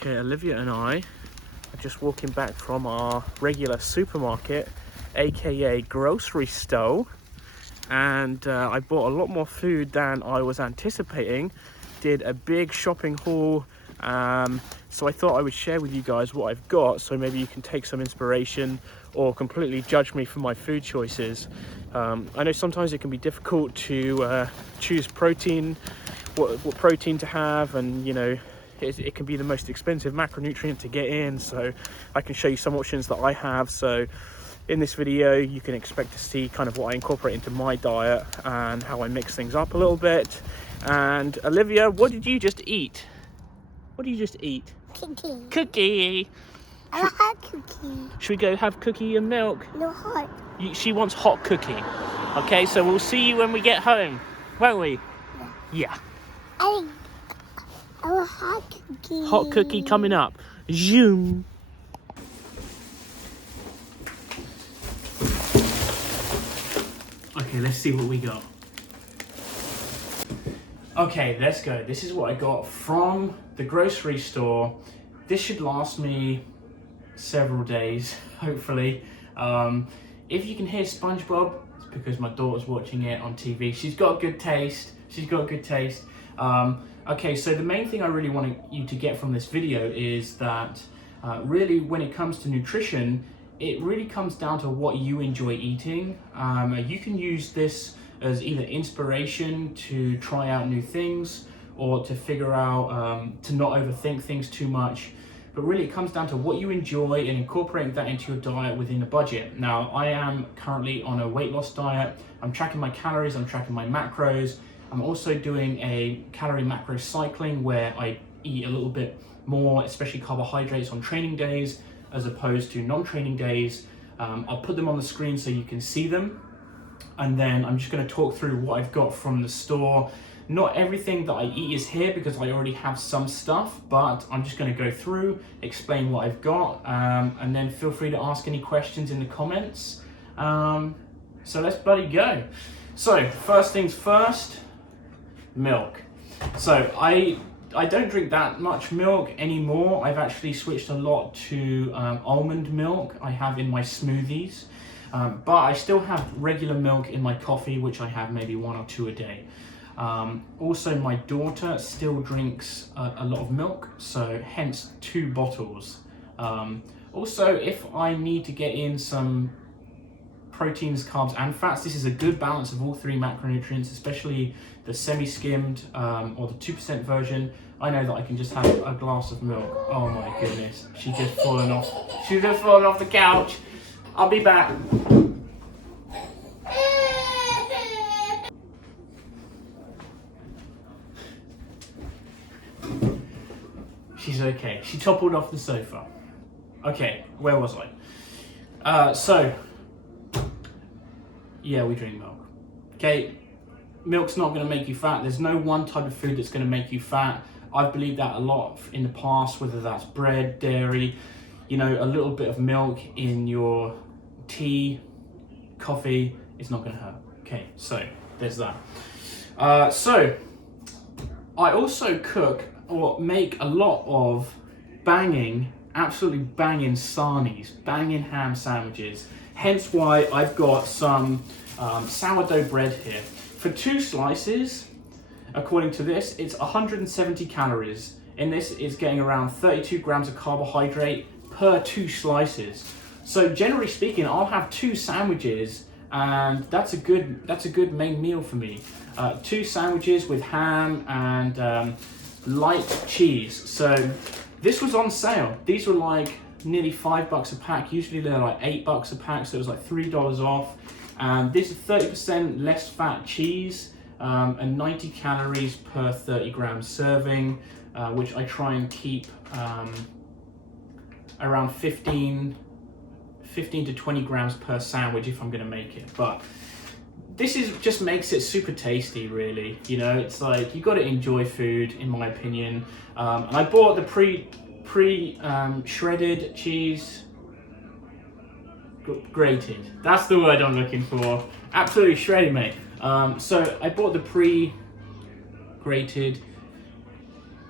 Okay, Olivia and I are just walking back from our regular supermarket, aka grocery store, and I bought a lot more food than I was anticipating. Did a big shopping haul, so I thought I would share with you guys what I've got, so maybe you can take some inspiration or completely judge me for my food choices. I know sometimes it can be difficult to choose protein, what protein to have, and you know, it can be the most expensive macronutrient to get in, so I can show you some options that I have. So in this video you can expect to see kind of what I incorporate into my diet and how I mix things up a little bit. And Olivia, what did you just eat? What did you just eat? Cookie. Cookie. I want hot cookie. Should we go have cookie and milk? No hot. She wants hot cookie. Okay, so we'll see you when we get home, won't we? Yeah. I want hot cookie. Hot cookie coming up. Zoom. Okay, let's see what we got. Okay, let's go. This is what I got from the grocery store. This should last me several days, hopefully. If you can hear SpongeBob, it's because my daughter's watching it on TV. She's got good taste. Okay, so the main thing I really want you to get from this video is that really when it comes to nutrition, it really comes down to what you enjoy eating. You can use this as either inspiration to try out new things or to figure out to not overthink things too much. But really it comes down to what you enjoy and incorporating that into your diet within a budget. Now, I am currently on a weight loss diet. I'm tracking my calories, I'm tracking my macros. I'm also doing a calorie macro cycling where I eat a little bit more, especially carbohydrates on training days as opposed to non-training days. I'll put them on the screen so you can see them. And then I'm just going to talk through what I've got from the store. Not everything that I eat is here because I already have some stuff, but I'm just going to go through, explain what I've got, and then feel free to ask any questions in the comments. So let's bloody go. So first things first, milk. So I don't drink that much milk anymore. I've actually switched a lot to almond milk I have in my smoothies. But I still have regular milk in my coffee, which I have maybe 1 or 2 a day. Also, my daughter still drinks a lot of milk, so hence 2 bottles. Also, if I need to get in some proteins, carbs and fats, this is a good balance of all 3 macronutrients, especially the semi-skimmed or the 2% version. I know that I can just have a glass of milk. Oh my goodness, she's just fallen off the couch. I'll be back. She's okay. She toppled off the sofa. Okay, where was I? Yeah, we drink milk. Okay, milk's not going to make you fat. There's no one type of food that's going to make you fat. I've believed that a lot in the past, whether that's bread, dairy, you know, a little bit of milk in your tea, coffee, it's not going to hurt. Okay, so there's that. So I also cook or make a lot of absolutely banging sarnies, banging ham sandwiches. Hence why I've got some sourdough bread here. For 2 slices, according to this, it's 170 calories. In this, it's getting around 32 grams of carbohydrate per 2 slices. So generally speaking, I'll have 2 sandwiches, and that's a good main meal for me. 2 sandwiches with ham and light cheese. So this was on sale. These were like nearly $5 a pack. Usually they're like $8 a pack, so it was like $3 off. And this is 30% less fat cheese and 90 calories per 30 gram serving, which I try and keep around 15 to 20 grams per sandwich if I'm going to make it. But this just makes it super tasty, really. You know, it's like you got to enjoy food, in my opinion. And I bought the pre shredded cheese, grated. That's the word I'm looking for. Absolutely shredded, mate. So I bought the pre-grated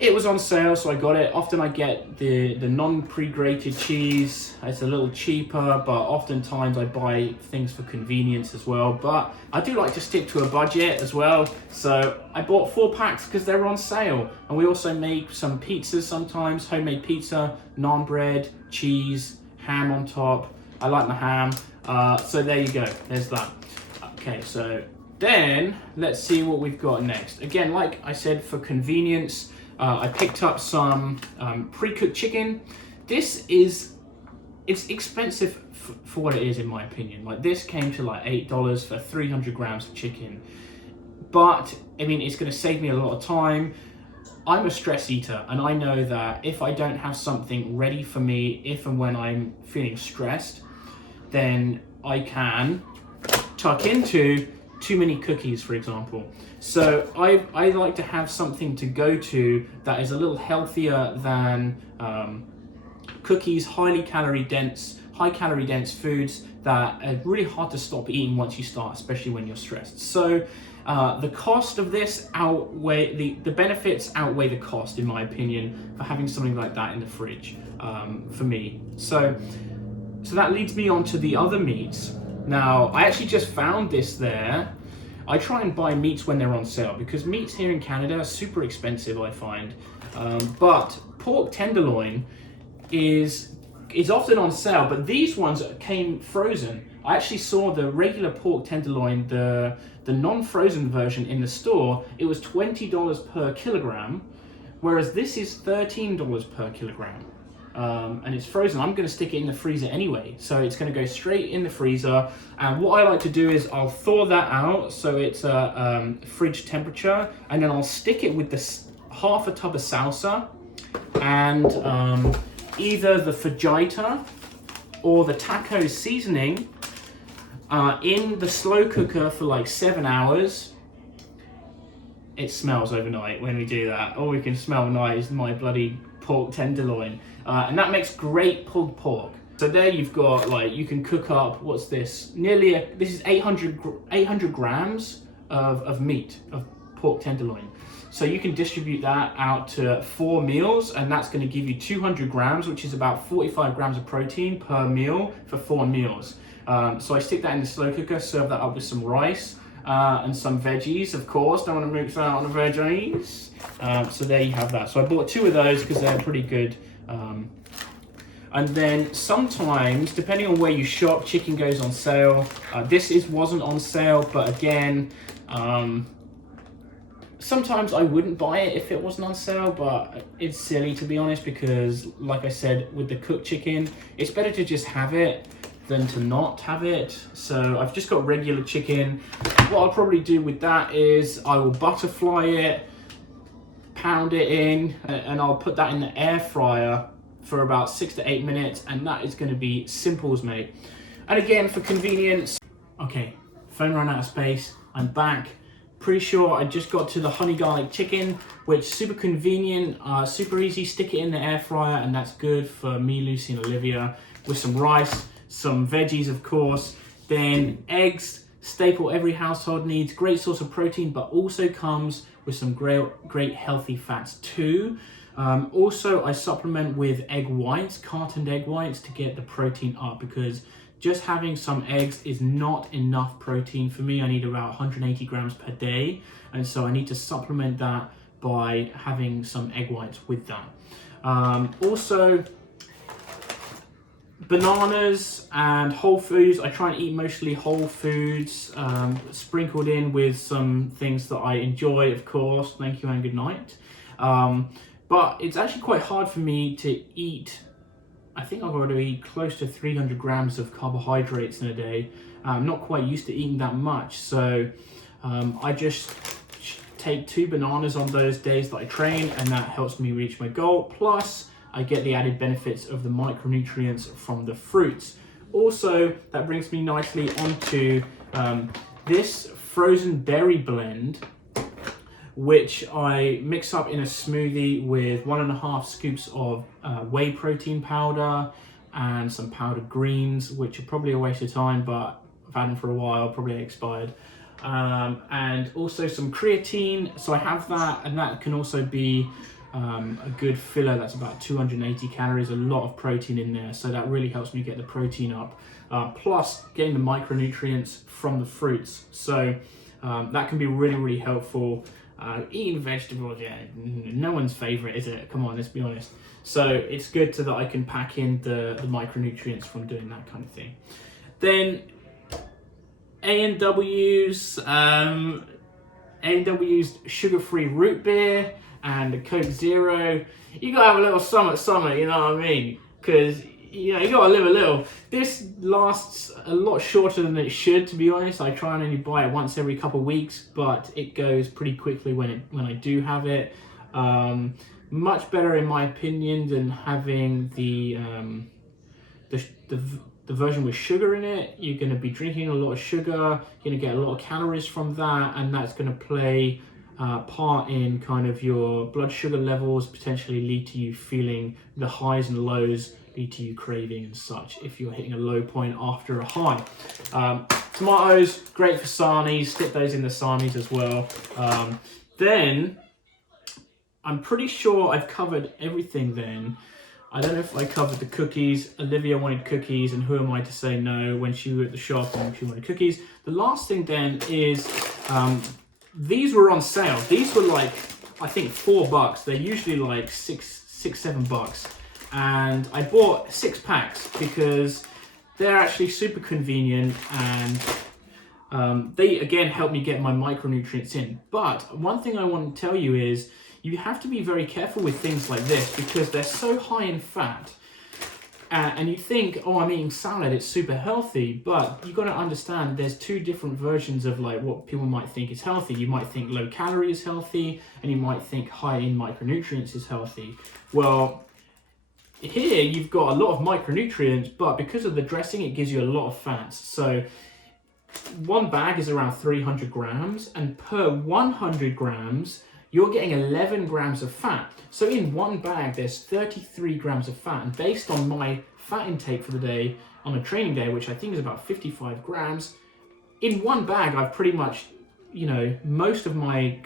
it was on sale, so I got it. Often I get the non-pre-grated cheese. It's a little cheaper, but oftentimes I buy things for convenience as well. But I do like to stick to a budget as well. So I bought 4 packs because they were on sale. And we also make some pizzas sometimes, homemade pizza, naan bread, cheese, ham on top. I like my ham. So there you go, there's that. Okay, so then let's see what we've got next. Again, like I said, for convenience, I picked up some pre-cooked chicken. It's expensive for what it is, in my opinion. Like, this came to like $8 for 300 grams of chicken. But I mean, it's going to save me a lot of time. I'm a stress eater, and I know that if I don't have something ready for me, if and when I'm feeling stressed, then I can tuck into too many cookies, for example. So I like to have something to go to that is a little healthier than cookies, high calorie dense foods that are really hard to stop eating once you start, especially when you're stressed. So the cost of this the benefits outweigh the cost, in my opinion, for having something like that in the fridge, for me. So that leads me on to the other meats. Now, I actually just found this there. I try and buy meats when they're on sale because meats here in Canada are super expensive, I find. But pork tenderloin is often on sale, but these ones came frozen. I actually saw the regular pork tenderloin, the non-frozen version in the store. It was $20 per kilogram, whereas this is $13 per kilogram. And it's frozen. I'm going to stick it in the freezer anyway, so it's going to go straight in the freezer. And what I like to do is I'll thaw that out so it's fridge temperature, and then I'll stick it with this half a tub of salsa and either the fajita or the taco seasoning in the slow cooker for like 7 hours. It smells overnight when we do that. All we can smell at night is my bloody pork tenderloin. And that makes great pulled pork. So there you've got, like, you can cook up, what's this? This is 800 grams of meat, of pork tenderloin. So you can distribute that out to 4 meals, and that's going to give you 200 grams, which is about 45 grams of protein per meal for 4 meals. So I stick that in the slow cooker, serve that up with some rice and some veggies, of course. Don't want to mix out on the veggies. So there you have that. So I bought 2 of those because they're pretty good. And then sometimes, depending on where you shop, chicken goes on sale. This wasn't on sale, but again, sometimes I wouldn't buy it if it wasn't on sale, but it's silly, to be honest, because like I said, with the cooked chicken, it's better to just have it than to not have it. So I've just got regular chicken. What I'll probably do with that is I will butterfly it, pound it in, and I'll put that in the air fryer for about 6 to 8 minutes, and that is going to be simple as mate. And again, for convenience, okay, phone ran out of space, I'm back. Pretty sure I just got to the honey garlic chicken, which is super convenient, super easy. Stick it in the air fryer, and that's good for me, Lucy, and Olivia, with some rice, some veggies, of course. Then eggs, staple every household needs. Great source of protein, but also comes with some great healthy fats too. Also, I supplement with egg whites, cartoned egg whites, to get the protein up, because just having some eggs is not enough protein for me. I need about 180 grams per day, and so I need to supplement that by having some egg whites with that. Also, bananas and whole foods. I try and eat mostly whole foods, sprinkled in with some things that I enjoy, of course. Thank you and good night. But it's actually quite hard for me to eat. I think I've got to eat close to 300 grams of carbohydrates in a day. I'm not quite used to eating that much, so I just take 2 bananas on those days that I train, and that helps me reach my goal. Plus, I get the added benefits of the micronutrients from the fruits. Also, that brings me nicely onto this frozen berry blend, which I mix up in a smoothie with 1.5 scoops of whey protein powder and some powdered greens, which are probably a waste of time, but I've had them for a while, probably expired. And also some creatine, so I have that, and that can also be a good filler that's about 280 calories, a lot of protein in there, so that really helps me get the protein up, plus getting the micronutrients from the fruits. So that can be really, really helpful. Eating vegetables, yeah, no one's favorite, is it? Come on, let's be honest. So it's good so that I can pack in the micronutrients from doing that kind of thing. Then A&W's sugar-free root beer and the Coke Zero. You gotta have a little summer, you know what I mean? Because you gotta live a little. This lasts a lot shorter than it should, to be honest. I try and only buy it once every couple of weeks, but it goes pretty quickly when I do have it. Much better in my opinion than having the version with sugar in it. You're going to be drinking a lot of sugar, you're going to get a lot of calories from that, and that's going to play part in kind of your blood sugar levels, potentially lead to you feeling the highs and lows, lead to you craving and such if you're hitting a low point after a high. Tomatoes, great for sarnies, stick those in the sarnies as well. Then I'm pretty sure I've covered everything then. I don't know if I covered the cookies. Olivia wanted cookies, and who am I to say no when she was at the shop and she wanted cookies. The last thing then is, these were on sale. These were like, I think $4. They're usually like $7. And I bought 6 packs because they're actually super convenient, and they again help me get my micronutrients in. But one thing I want to tell you is, you have to be very careful with things like this because they're so high in fat. And you think, oh, I'm eating salad, it's super healthy. But you've got to understand there's 2 different versions of like what people might think is healthy. You might think low calorie is healthy, and you might think high in micronutrients is healthy. Well, here you've got a lot of micronutrients, but because of the dressing, it gives you a lot of fats. So one bag is around 300 grams, and per 100 grams, you're getting 11 grams of fat. So in one bag, there's 33 grams of fat. And based on my fat intake for the day, on a training day, which I think is about 55 grams, in one bag, I've pretty much, most of my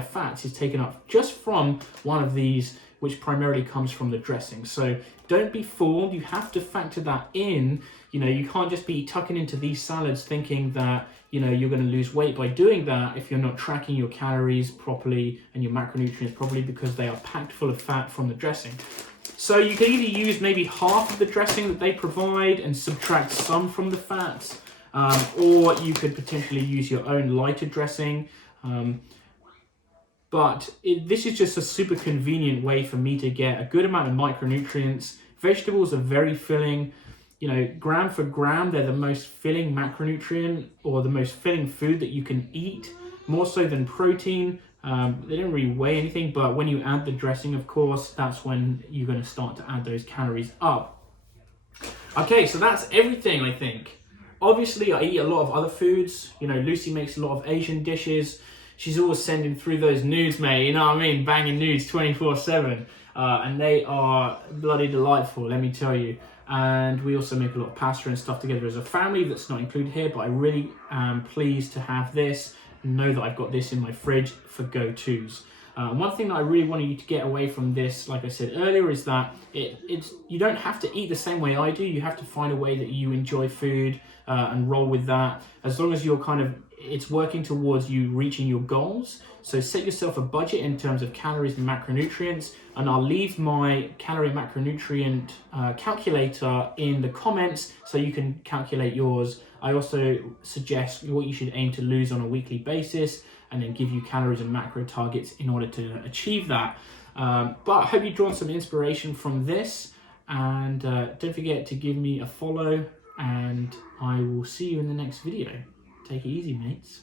fats is taken up just from one of these, which primarily comes from the dressing. So don't be fooled. You have to factor that in. You can't just be tucking into these salads thinking that, you're going to lose weight by doing that if you're not tracking your calories properly and your macronutrients properly, because they are packed full of fat from the dressing. So you can either use maybe half of the dressing that they provide and subtract some from the fats, or you could potentially use your own lighter dressing. But this is just a super convenient way for me to get a good amount of micronutrients. Vegetables are very filling. Gram for gram, they're the most filling macronutrient or the most filling food that you can eat, more so than protein. They don't really weigh anything, but when you add the dressing, of course, that's when you're going to start to add those calories up. Okay, so that's everything, I think. Obviously, I eat a lot of other foods. Lucy makes a lot of Asian dishes. She's always sending through those nudes, mate. You know what I mean? Banging nudes 24/7. And they are bloody delightful, let me tell you. And we also make a lot of pasta and stuff together as a family. That's not included here, but I really am pleased to have this and know that I've got this in my fridge for go-tos. One thing that I really wanted you to get away from this, like I said earlier, is that you don't have to eat the same way I do. You have to find a way that you enjoy food and roll with that. As long as you're it's working towards you reaching your goals. So set yourself a budget in terms of calories and macronutrients, and I'll leave my calorie macronutrient calculator in the comments so you can calculate yours. I also suggest what you should aim to lose on a weekly basis, and then give you calories and macro targets in order to achieve that. But I hope you've drawn some inspiration from this, and don't forget to give me a follow, and I will see you in the next video. Take it easy, mates.